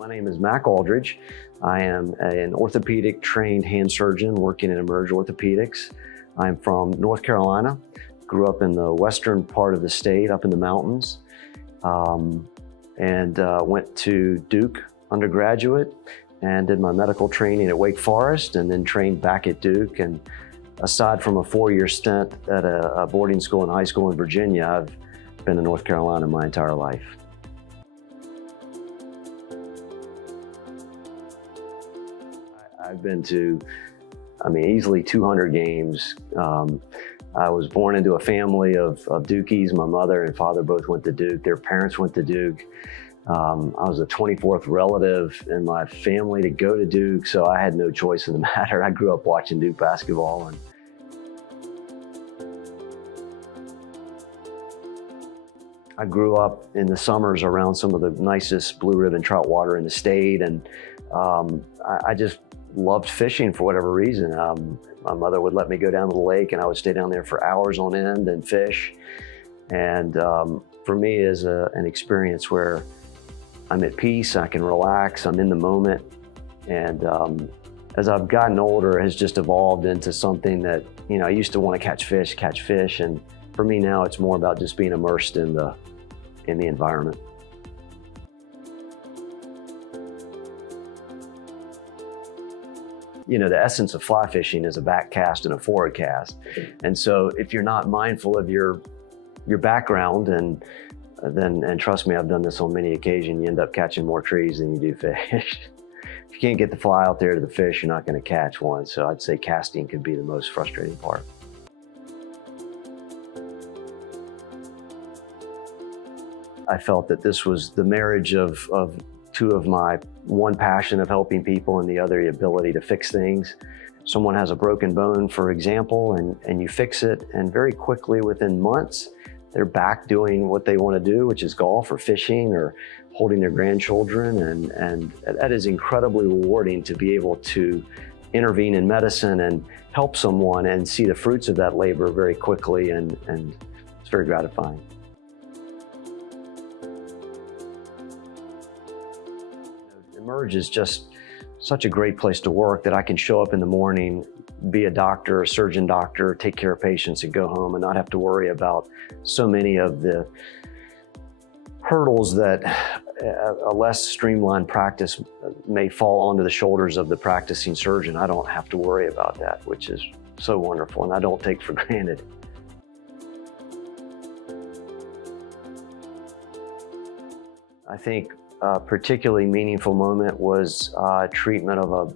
My name is Mack Aldridge. I am an orthopedic trained hand surgeon working at EmergeOrtho-Triangle. I'm from North Carolina, grew up in the western part of the state, up in the mountains, and went to Duke undergraduate and did my medical training at Wake Forest and then trained back at Duke. And aside from a 4-year stint at a boarding school and high school in Virginia, I've been in North Carolina my entire life. I've been to, easily 200 games. I was born into a family of Dukies. My mother and father both went to Duke. Their parents went to Duke. I was the 24th relative in my family to go to Duke, so I had no choice in the matter. I grew up watching Duke basketball. And I grew up in the summers around some of the nicest blue ribbon trout water in the state, and I just loved fishing for whatever reason. My mother would let me go down to the lake and I would stay down there for hours on end and fish. And for me, is an experience where I'm at peace, I can relax, I'm in the moment. And as I've gotten older, it has just evolved into something that, I used to want to catch fish. And for me now, it's more about just being immersed in the environment. The essence of fly fishing is a back cast and a forward cast. And so if you're not mindful of your background, and trust me, I've done this on many occasions, you end up catching more trees than you do fish. If you can't get the fly out there to the fish, you're not going to catch one. So I'd say casting could be the most frustrating part. I felt that this was the marriage of two of my one passion of helping people and the other the ability to fix things. Someone has a broken bone, for example, and you fix it, and very quickly within months, they're back doing what they want to do, which is golf or fishing or holding their grandchildren. And that is incredibly rewarding to be able to intervene in medicine and help someone and see the fruits of that labor very quickly, and it's very gratifying. Emerge is just such a great place to work that I can show up in the morning, be a doctor, a surgeon doctor, take care of patients and go home and not have to worry about so many of the hurdles that a less streamlined practice may fall onto the shoulders of the practicing surgeon. I don't have to worry about that, which is so wonderful, and I don't take for granted. I think a particularly meaningful moment was treatment of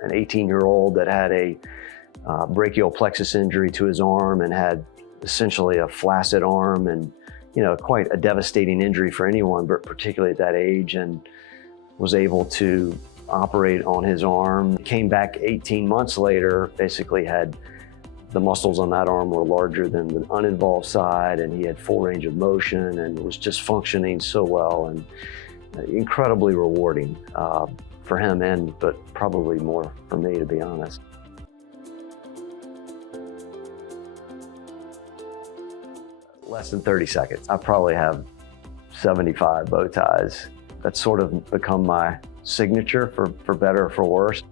an 18-year-old that had a brachial plexus injury to his arm and had essentially a flaccid arm, and quite a devastating injury for anyone, but particularly at that age, and was able to operate on his arm. Came back 18 months later, basically had the muscles on that arm were larger than the uninvolved side, and he had full range of motion and was just functioning so well, and incredibly rewarding for him, but probably more for me, to be honest. Less than 30 seconds. I probably have 75 bow ties. That's sort of become my signature, for better or for worse.